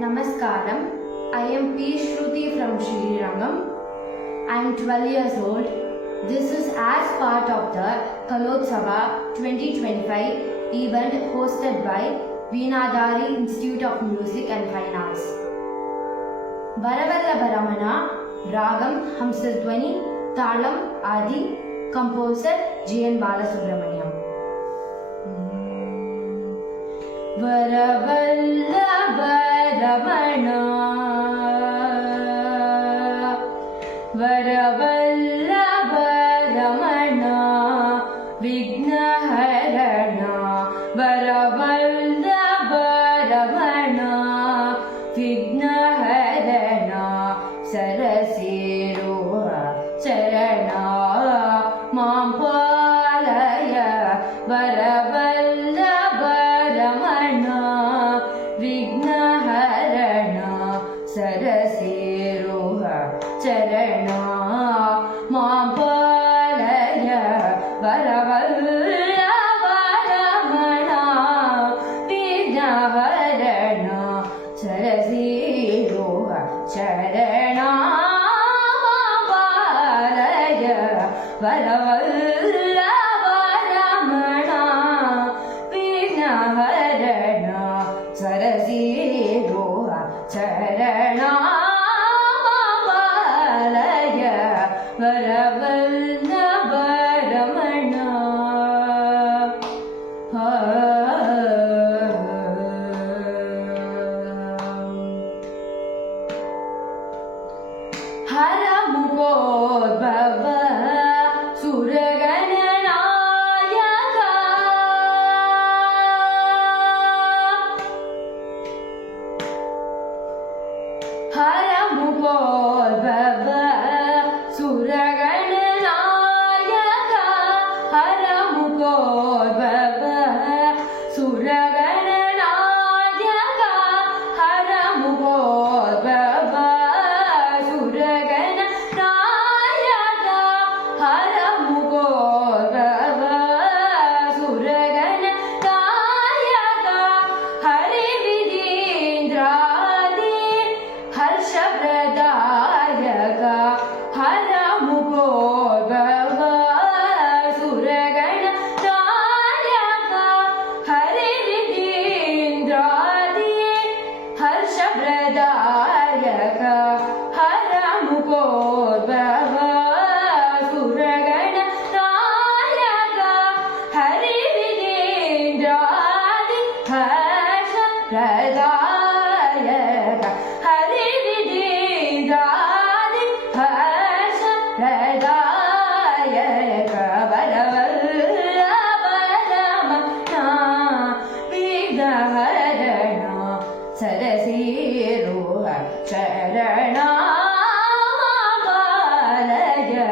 Namaskaram. I am P. Shruti from Srirangam. I am 12 years old. This is as part of the Kalotsava 2025 event hosted by Veenadhari Institute of Music and Fine Arts. Varavalla Varamana, Ragam Hamsadwani, Talam Adi, composer G.N. Balasubramaniam. Varavalla Varamana, Varavalla Varamana, Vignaharana, Varavalla Varamana, Vignaharana, Sarasiruha Charana, Mampalaya, Varavalla Varamana, Vignaharana, Sarasiruha Charana, Mampalaya, Varavalla Varamana, Vignaharana, Sarasiruha Charana, Mampalaya, Varavalla Varamana, Vignaharana, Sarasiruha Charana, Mampalaya, Varavalla Varamana. Haramukodbhava Suragananayaka, Haramukodbhava Suragananayaka, Haramukodbhava Suragananayaka, Haramukodbhava Suragananayaka, Haramukodbhava Suragananayaka, Harividindradi Harshavradayaka, Haramukodbhava Suragananayaka, Harividindradi Harshavradayaka, Haramukodbhava Suragananayaka, Harividindradi Harshavradayaka, Harividindradi Harshavradayaka, Varavalla Varamana, Vignaharana, Sarasiruha Charana, Mampalaya,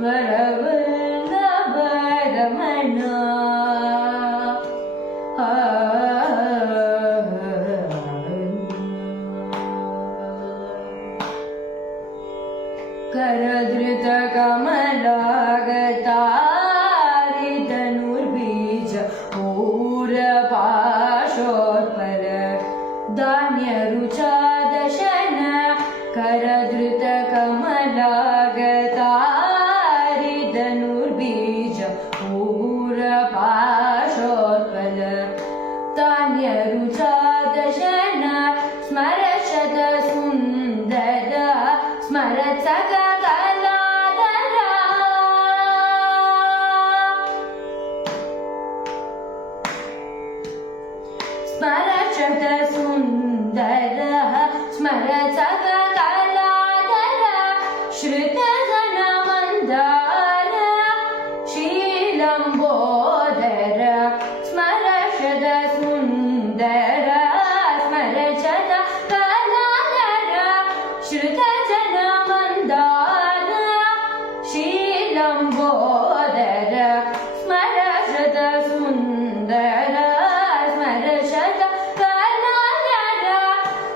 Varavalla Varamana. Karadhrita Kamalagata Dhanurbeej Pura Pashotpala Dhanya Rucha Dashana, Karadhrita Kamalagata Dhanurbeej Pura Pashotpala Dhanya Rucha Dashana, Smarashata Sundara Smarataka Kaladara, Smarashata Sundara Smarataka Kaladara, Shritazana Mandara Shilambodara, Smarashata Sundara Smarashata Kaladara, Shritazana Mandara Shilambodara, Smarashata Sundara Smarashata Kaladara,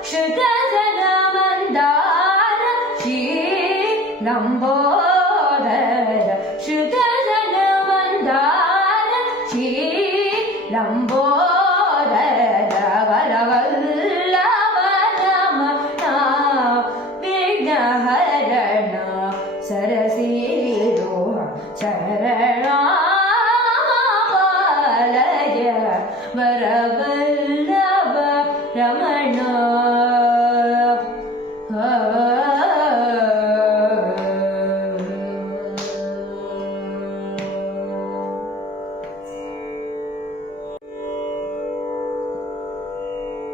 Shritazana Mandara Shilambodara, Shritazana Mandara Shilambodara, Varavalla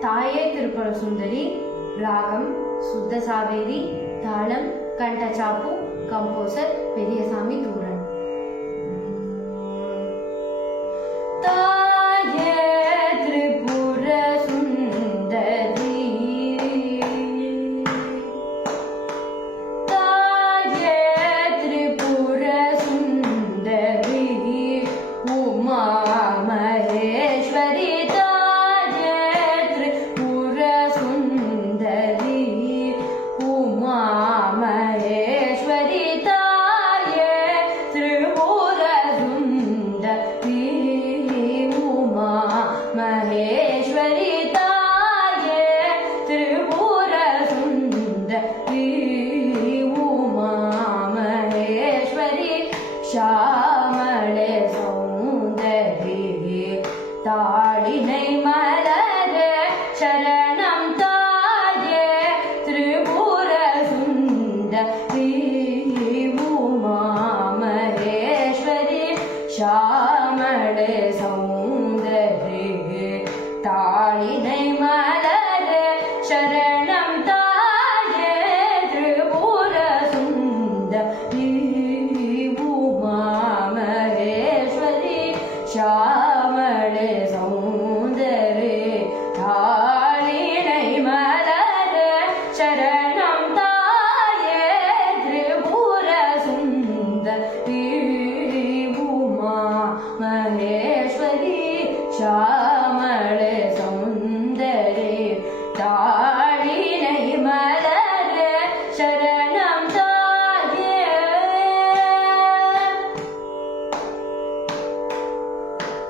தாயே திருப்புர சுந்தரி. ராகம் சுத்த சாவேரி. தாளம் Khandachapu. Composer Periyasamy Thooran. தாயே திரிபுர சுந்தரி, தாயே திரிபுர சுந்தரி, உமா மகேஸ்வரி. ஷாமளே சௌந்தரி தாளினை மலர சரணம் தாயே திரிபுர சுந்தரி உமா மகேஸ்வரி. ஷாமளே சௌந்தரி தாளினை மலர சரணம் தாயே திரிபுர சுந்தரி ஷாமளே சௌந்தரி தாளினை மலர சரணம் தாயே திரிபுர சுந்தரி உமா மகேஸ்வரி. ஷாமளே சௌந்தரி தாளினை மலர சரணம் தாயே.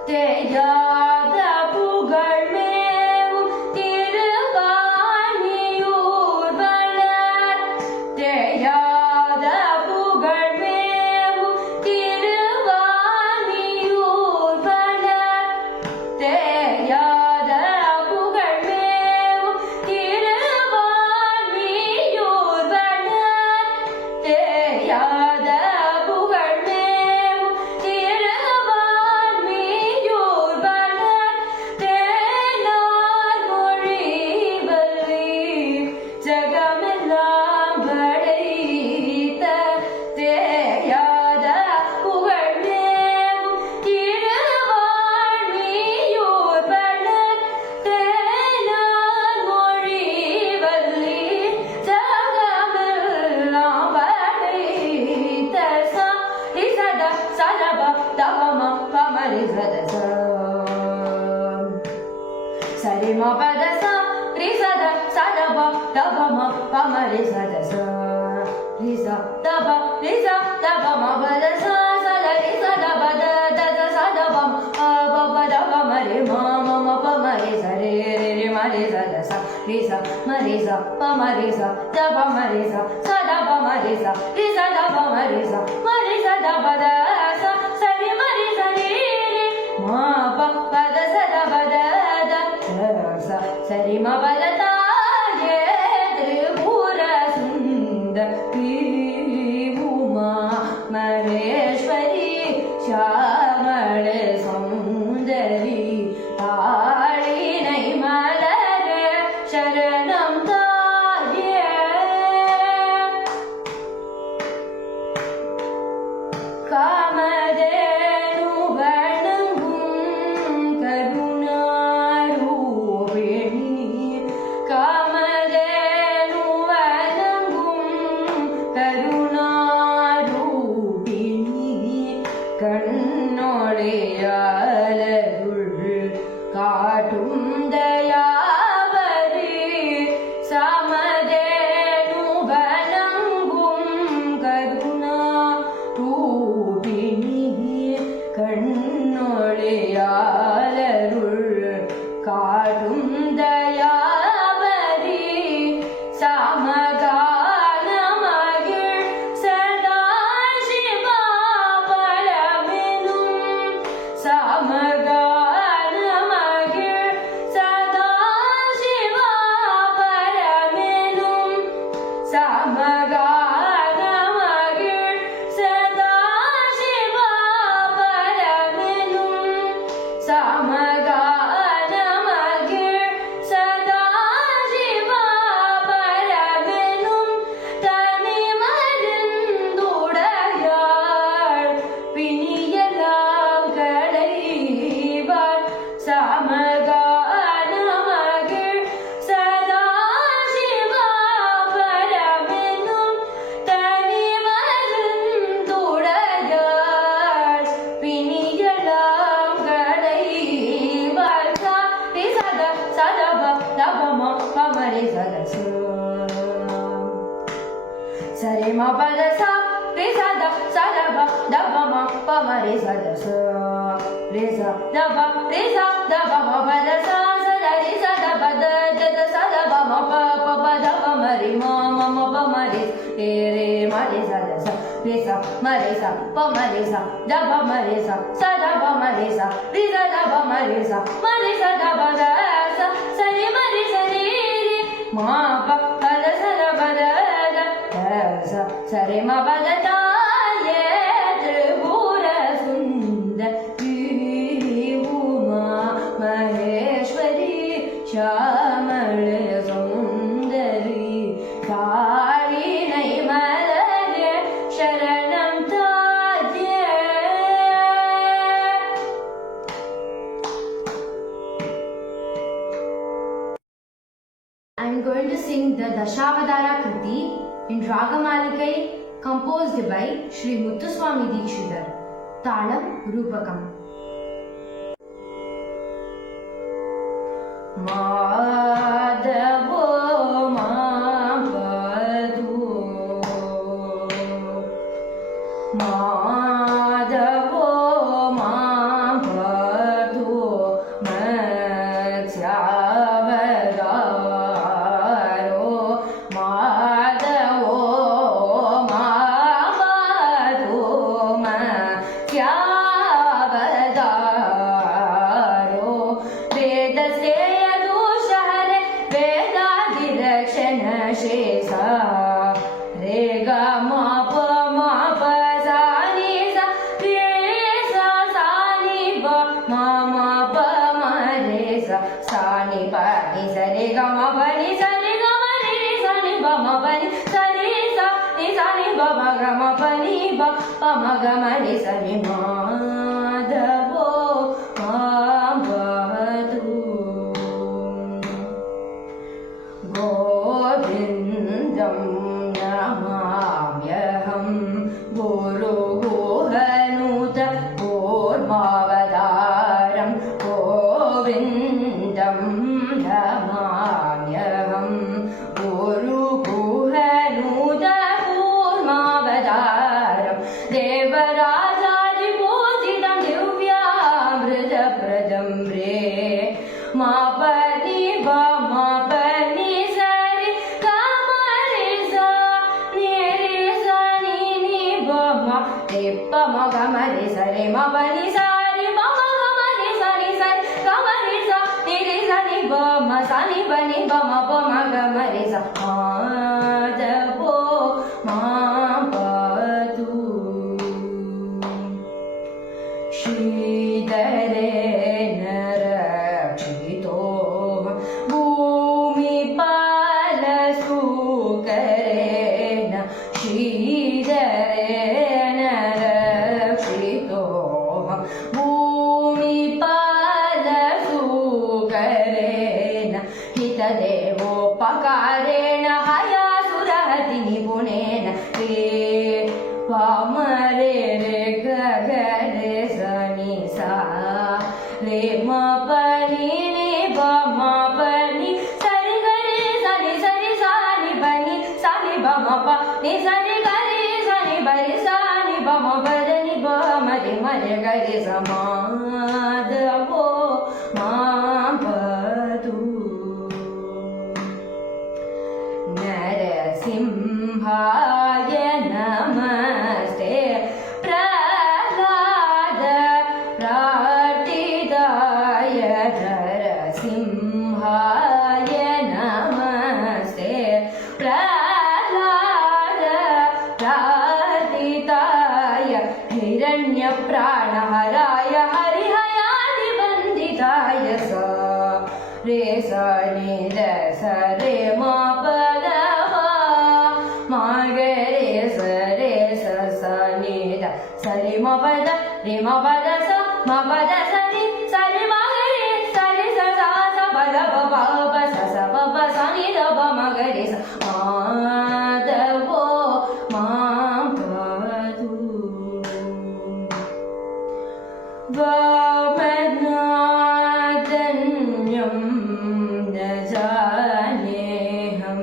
தேயாத புகழ் மேவும் திருவாணியூர் வளர். தேயாத புகழ் மேவும் திருவாணியூர் வளர். தேயாத புகழ் மேவும் திருவாணியூர் வளர். தேயாத புகழ் மேவும் ஜகமெல்லாம் படைத்த தேயாத புகழ் மேவும் திருவாணியூர் வளர். தேனார் மொழி வல்லி ஜகமெல்லாம் படைத்த சாரி சத சலப தவம பமரி சத சரிம பத ரிசத சதப தபம பமரி சதச ரிச தப ரிச தபம பத சத ரிசத பத தத சதபம் பப தபமரி மம பமரி சரி ரி மரி சதச ரிச மரி ச பமரி ச தபமரி ச சதப மரி ச ரிச தபமரி ச மரி சத பத சரி மரி சரி மா பத சத பத சரி மபல தாயே திரிபுர சுந்தரி உமா மகேஸ்வரி. ஷாமளே சௌந்தரி தாளினை மலர சரணம் தாயே. காமதேனு வணங்கும் கருணாரூபிணி. காமதேனு வணங்கும் கருணாரூபிணி. கண்ணொழியாலருள் காட்டும் தயாவரி sa re ma pa da sa re sa da ba ma pa ma re sa da sa re sa da ba ma pa da sa da re sa da ba da sa da ba ma pa da ba ma re ma pa ma re ma re sa da sa ma re sa pa ma re sa da ba ma re sa da ba ma re sa da ba ma re sa da ba da sa re ma re ma pa da sa da ba da sa re ma pa da ta ye tripura sundari uma maheshwari shamale sundari kali nai malare sharanam tajye. I am going to sing the Dashavadara Kriti in Ragamalikai, composed by Sri Muthuswami Dikshidhar. Talam Rupakam. Madhavo Mapadu Madhavo Mapadu Matsavadaro Madhavo Mapadu Matsavadaro Vedase Shesa re ga ma pa sa ni sa re sa ni ba ma pa ma re sa ni pa ni sa re ga ma pa ni sa re ga ma re sa ni ba ma pa ni sa re sa ni ba ma ga ma pa ni ba pa ma ga ma re sa ni ma da bo ma ba tu Govindam namamyaham Guruguhanuta Kurmavadaram Govindam namamyaham Guruguhanuta Kurmavadaram Devarajadi Pujidam Divyamrita Pradam Re Mapani Ba Mapani pa ma ga ma re sa re ma pa ni sa re ma ga ma re sa ni sa ga ma re sa ni re sa ni ba ma sa ni ba ma pa ma ga ma re sa ma da bo ma pa tu Shridhare narakshito bhumi pala sukarena Shridhare Bhumi pala sukarena hitadevo pakarena hayasurahatini punena re pamare re gagare sani sa re ma pani ni ba ma pani sari gare sani sani sani pani sani ba ma pa ni sani gare sani bari sani ba ma bari ba mare mare gare sama da bo ma pa tu Narasimhaya namaste Prahlada Pratidaya Narasimhaya namaste Prahlada Pratidaya Hiranya Pranaharaya Harihayadi Banditaya Sa Re sa ni da sa re ma pa da va ma ga re sa ni da sa re ma pa da sa ma pa da sa re ma ga re sa pa da pa pa sa pa sa ni da pa ma ga re sa ma da vo ma pa tu va Danyam na janeham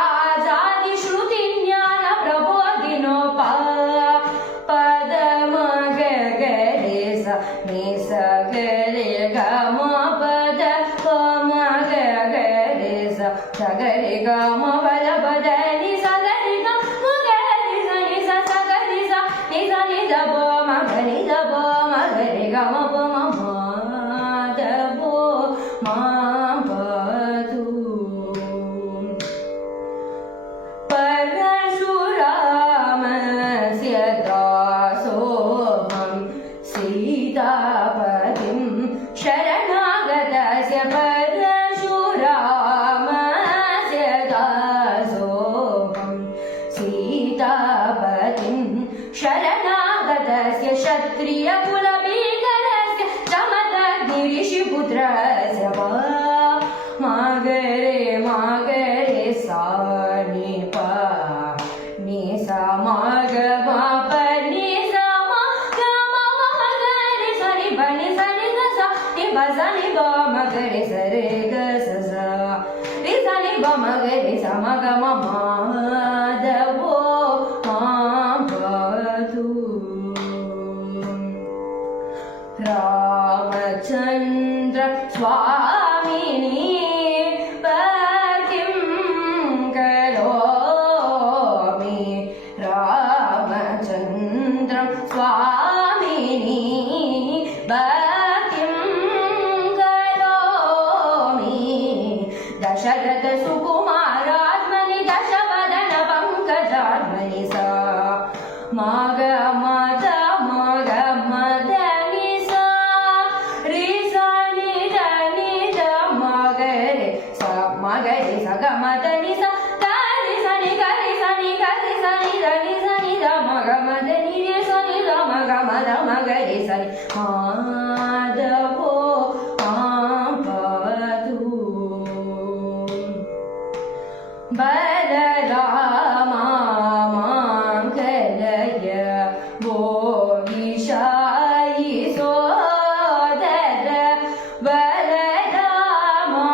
राजादि श्रुति ज्ञान प्रबोधिनो पद म ग ग रे सा नि सा ग रे ग म पद प म ग ग रे सा सा ग रे ग म पद पद नि सा ग रे ग म ग रे सा नि सा सा ग रे सा नि सा नि द प म ग नि द प म ग रे ग म प म म द प म प तु परशुरामस्य दासोऽहं सीतापतिं शरणागतस्य परशुरामस्य दासोऽहं सीतापतिं शरणागतस्य क्षत्रियकुलभीकरस्य चमदग्निऋषिपुत्रस्य मागरे सा नि प नि सा म ग म प नि सा म ग म म ग रे सा नि प नि सा नि ग सा नि प सा नि प म ग रे सा रे ग सा सा रे सा नि प म ग रे सा म ग म म द वो म प तु रामचन्द्र स्वामिनी पतिं करोमि रामचन्द्रं स्वामिनी पतिं करोमि दशरथ सुकुमारात्मनि दशवदन पङ्कजात्मनि सा माग मद मग मद नि सा रे सा नि द मग रे सा मग रे सा ग मद नि सा ग रे सा नि ग रे सा नि ग रे सा नि द मग मद नि रे सा नि द मग मद मग रे सा नि द पो प तु बलरामा माङ्गल्य भोगिशायि सोदर बलरामा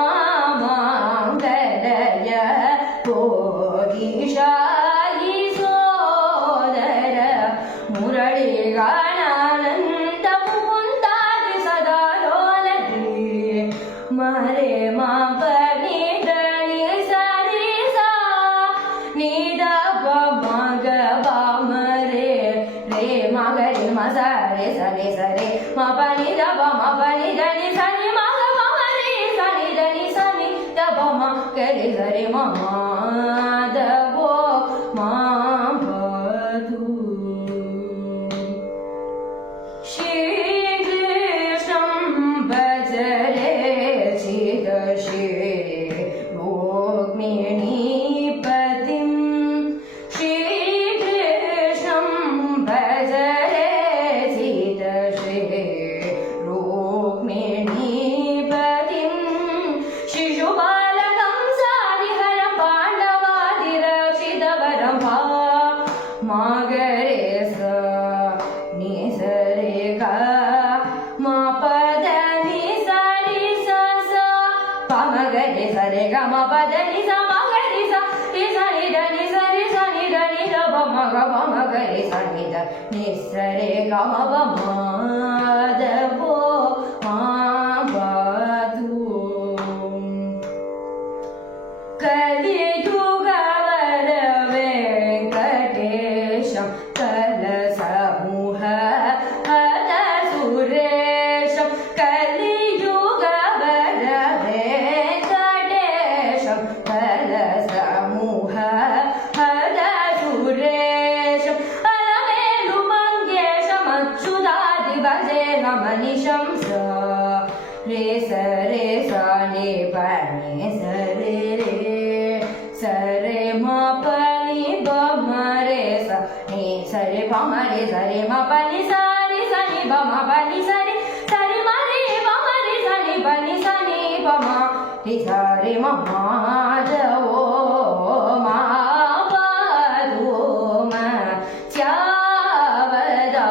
माङ्गल्य भोगिशायि सोदर मुरळिगानानन्द मुकुन्दादि सदा लोलति मरे मा प नि द नि सा रे सा नि द प म ग प म रे रे म ग रे म सा रे सा नि सा रे म प नि द प म प नि द नि सा नि म ग प म रे सा नि द नि सा नि द प म ग रे सा रे म म द वो म प तु श्रीकृष्णं भज रे चिदशि रुक्मिणीपतिं श्रीकृष्णं भज रे चिदशि रुक्मिणीपतिं शिशुपालकं सारिहरं पाण्डवादिरक्षितवरं मागरे स नि स रे ग म पद नि सा रि सा सा प म ग रे सा रे ग म पद नि सा म ग रे सा रे सा नि द नि सा रे सा नि द नि द प म ग रे सा नि द नि स रे ग म प म द वो म प तु कलियुगवर वेङ्कटेशं कलसमूह हर सुरेशं कलियुगवर वेङ्कटेशं कलसमूह हर सुरेशं अलमेलु मङ्गेशमच्युतादिभजेहमनिशं स रे स नि प नि स रे स रे म प नि प म रे स नि स रे प म रे स रे म प नि सा रे सा नि प म प नि सा रे म रे प म रे सा नि प नि सा नि प म रे सा रे म म द वो म प तु म च्यावदारो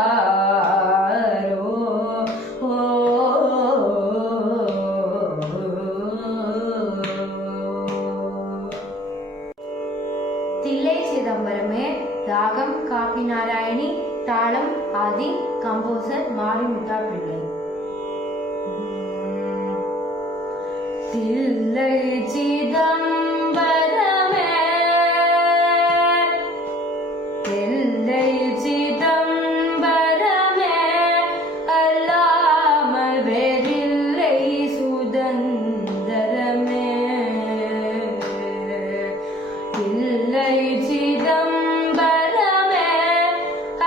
தில்லை சிதம்பரமே. ராகம் காப்பி நாராயணி. தாளம் ஆதி. கம்போசர் மாரிமுத்தா பிள்ளை. தில்லை சிதம்பரமே, தில்லை சிதம்பரமே, அல்லாமல் வேறில்லை சுதந்தரமே. தில்லை சிதம்பரமே,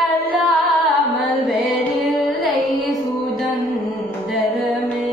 அல்லாமல் வேறில்லை சுதந்தரமே.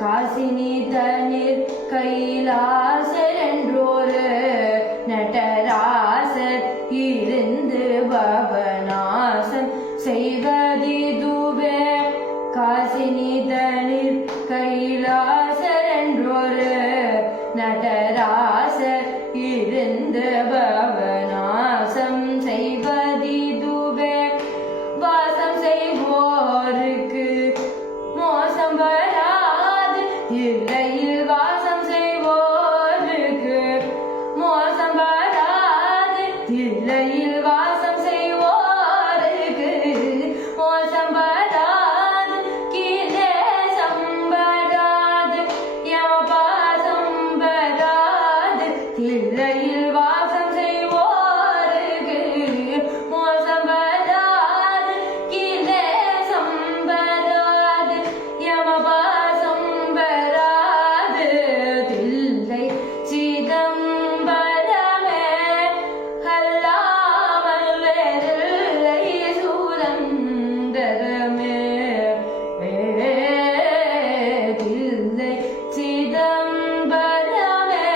காசினி தனில் கைலாசர் என்றொரு நடராசர் இருந்து பவநாசம் செய்வதிதுவே. காசினி தனில் கைலாசர் என்றொரு நடராசர் இருந்து பவநாசம் செய்வதிதுவே. வாசம் செய்வோருக்கு மோசம் வராது, தில்லையில் வாசம் செய்வோருக்கு மோசம் வராது, தில்லையில் வாசம் செய்வோருக்கு மோசம் வராது, கீழே சம்பராது, யமபாசம் வராது, தில்லையில் வாசம் செய்வோருக்கு மோசம் வராது, கீழே சம்பராது, யமபாசம் வராது. தில்லை சிதம்பரமே, அல்லாமல் வேறில்லை சுதந்தரமே. தில்லை சிதம்பரமே.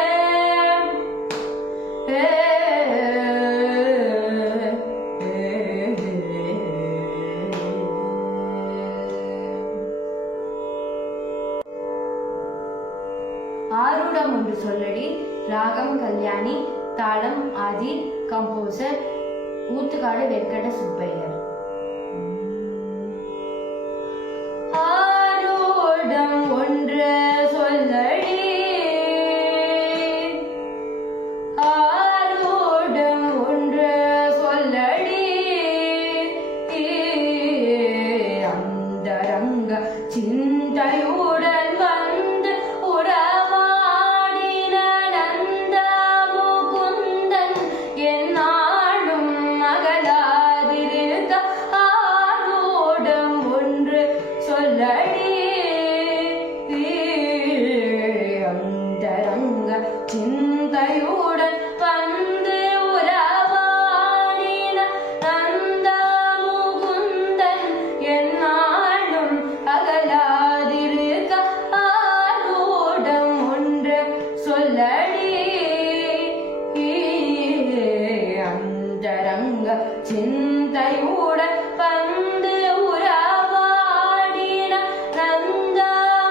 ஆரூடம் ஒன்று சொல்லடி. ராகம் கல்யாணி. தாளம் ஆதி. கம்போசர் ஊத்துக்காடு வெங்கட சுப்பையர். ஆரூடம் ஒன்று சொல்லடி, ஆரூடம் ஒன்று சொல்லடி, அந்தரங்க சிந்தையுடன் வந்து உறவாடின நந்த முகுந்தன் என்னாலும் மகளாதிருக்க சிந்தையுடன் வந்து உறவாடின நந்த முகுந்தன் என்னாலும் அகலாதிருக்க ஆரூடம் ஒன்று சொல்லடி அந்தரங்க சிந்தையுடன் வந்து உறவாடின நந்த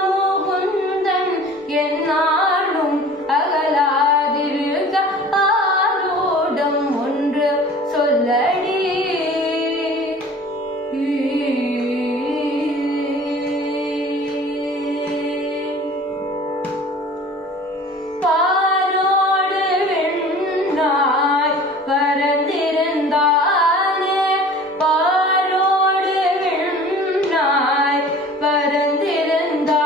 முகுந்தன் என்னாலும் அகலாதிருக்க ஆரூடம் ஒன்று சொல்லடி பாரோடு விண்ணாய் பரந்திருந்தானே பாரோடு விண்ணாய் பரந்திருந்தானே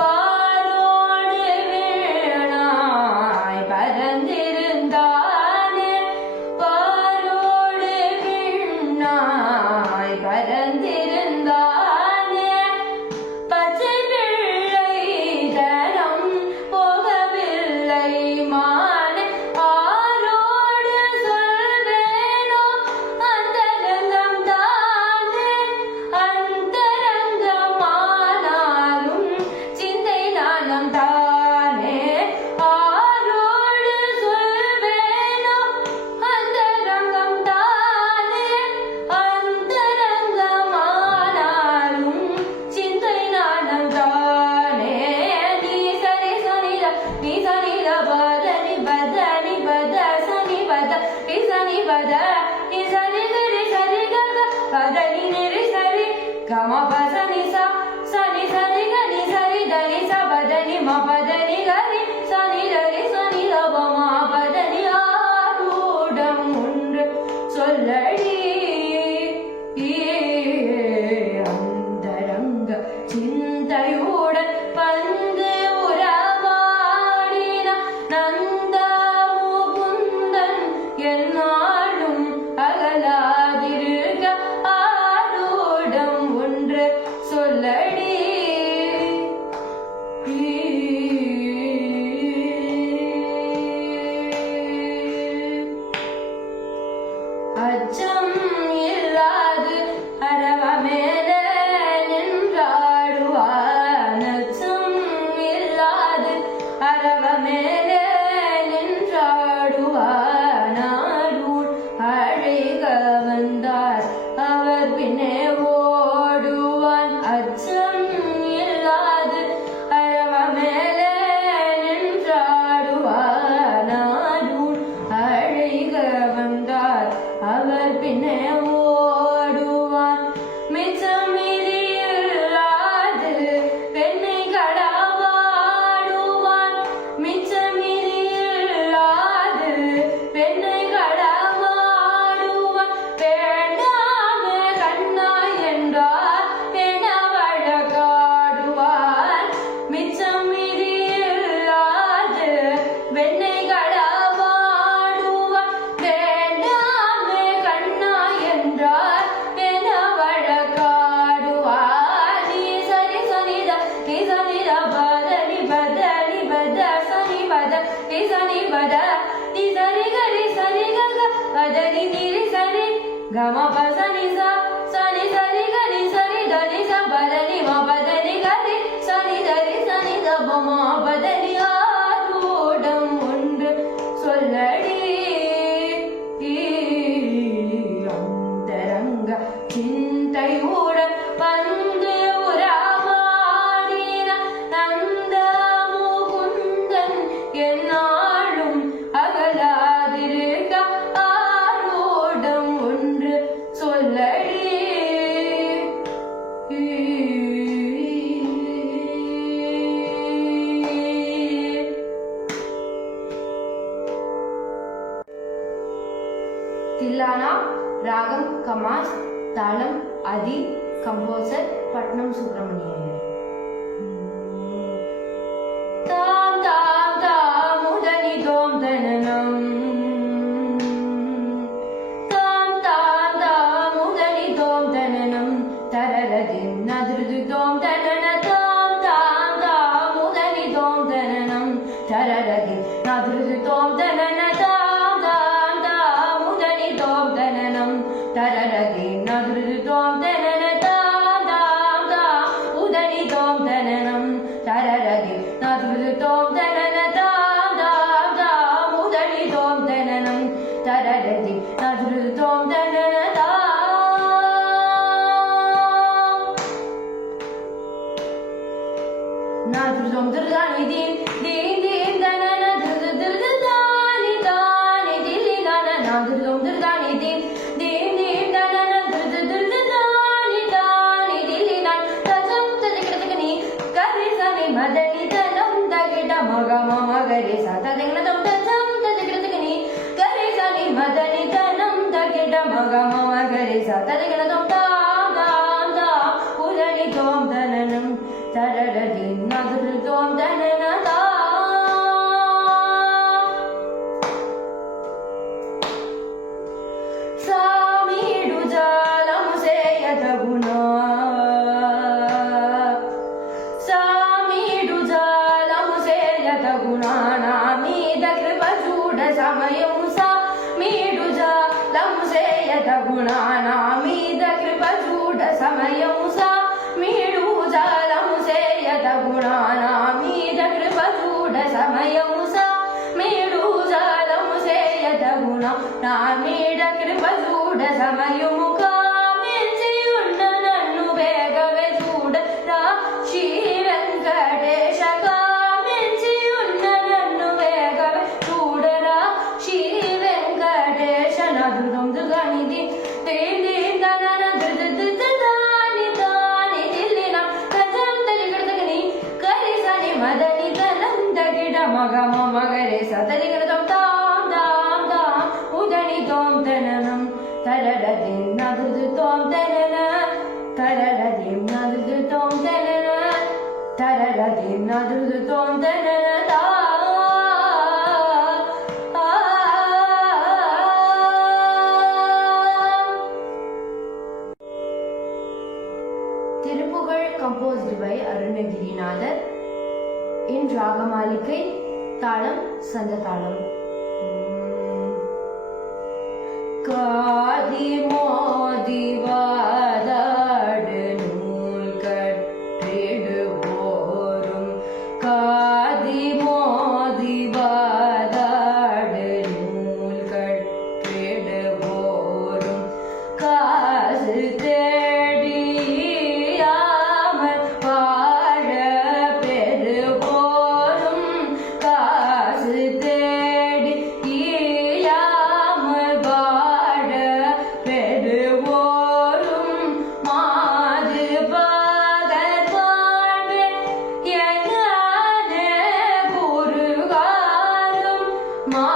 பாரோடு விண்ணாய் பரந்திருந்தானே பாரோடு விண்ணாய் பரந்திருந்தானே பச்சை பிள்ளை தரம் போகவில்லை மானே ஆரோடு சொல்வேனோ அந்தரங்கம் தானே அந்தரங்கமானாலும் சிந்தை நாணம் தானே ஆரோடு சொல்வேனோ அந்தரங்கம் தானே அந்தரங்கமானாலும் சிந்தை நாணம் தானே நீ சரி சனித நீ சனித பத நி பத நி பத சனி பத நீ சனி பத நீ சரி கரி சரி கக பத நி நிரி சரி கம பத நி ச சனி சரி க நி சரி தரி ச பத நி ம பத நி கரி சனி தரி சனி த ப ம பத நி ஆரூடம் ஒன்று சொல்லடி அந்தரங்க சிந்தையுடன் வந்து உறவாடின நந்த முகுந்தன் என்னாலும் அகலாதிருக்க ஆரூடம் ஒன்று சொல்லடி அச்சம் இல்லாது அரவ மேலே நின்றாடுவான் அச்சம் இல்லாது அரவ மேலே நின்றாடுவான் அருள் அழைக வந்தார் அவர் பின்னே ஓடுவான் அச்சம் இல்லாது அரவ மேலே நின்றாடுவான் அருள் அழைக வந்தார் அவர் பின்னே ஓடுவான் மிச்சமில்லாது பெண்ணை கடவாடுவான் மிச்சமில்லாது பெண்ணை கடவாடுவான் வேண்டாமே கண்ணா என்றார் பெண வழக்காடுவான் மிச்சமில்லாது பெண்ணை கடவாடுவான் வேண்டாமே கண்ணா என்றார் பெண வழக்காடுவான் நீ சரி சனித நீ சனித பத நி பத நி பத சனி பத நீ சனி பத நீ சரி கரி சரி கக பத நி நிரி சரி கம பத நி ச சனி சரி கரி சரி த நி ச பத நி ம பத நி கரி சனி தரி சனி த ப ம பத நி ஆரூடம் ஒன்று சொல்லடி அந்தரங்க சிந்தையுடன் வந்து உறவாடின நந்த முகுந்தன் என்னாலும் அகலாதிருக்க ஆரூடம் ஒன்று சொல்லடி தில்லானா ராகம் கமாஸ் தாளம் அதி கம்போசர் பட்னம் சுப்பிரமணியன் தாம் தாம் தாம் முதனி தோம் தனனம் தாம் தாம் தாம் முதனி தோம் தனனம் தரரதின் நதிருது தோம் தனன தாம் தாம் தாம் முதனி தோம் தனனம் தரரதின் nadrudu tom danana tam tam tam udani tom dananam tararadi nadrudu tom danana tam tam tam udani tom dananam tararadi nadrudu tom danana tam tam tam udani tom dananam tararadi nadrudu tom danana tam nadrudum durdani din din din danana durdu durdu dani dani dilli nana nadrudum durdani din din din danana durdu durdu dani dani dilli nan tajam tajikratagani karisani madani danam dagita maga mama gare sa tadingadam tajam tajikratagani karisani madani danam dagita maga mama gare sa tadingadam tam tam tam udani tom dananam tararadi nadrudu tom danana samidu jalam seyadaguna samidu jalam seyadaguna namida kripa juda samayam samidu jalam seyadaguna namida kripa juda samayam samidu jalam seyadaguna namida kripa juda samayam samidu jalam seyadaguna namida kripa juda samayam kaminchi unna nannu begave juda ra Shri Venkatesha kaminchi unna nannu begave juda ra Shri Venkatesha nadrudum dugani din din din danana durdu durdu dani dani dilli na tajam tajikratagani karisani madani danam dagida maga mama gare sa tajikratagam tam tam tam udani tom dananam tararadi nadrudu tom danana tararadi nadrudu tom danana tararadi nadrudu tom danana Thiruppugazh composed by Arunagirinathar in ragamalika தாளம் சந்ததாளம் காதி மோதி வாதாடு நூல் கற்றிடு போரும் காதி மோதி வாதாடு நூல் கற்றிடு போரும் காசு தேடியாமல் வாழ பெரு போரும் காசு தேடி ஈயாமல் வாழ பெறுவோரும் மாது பகர் வாழ்வே எங்கான குருகாலும் மா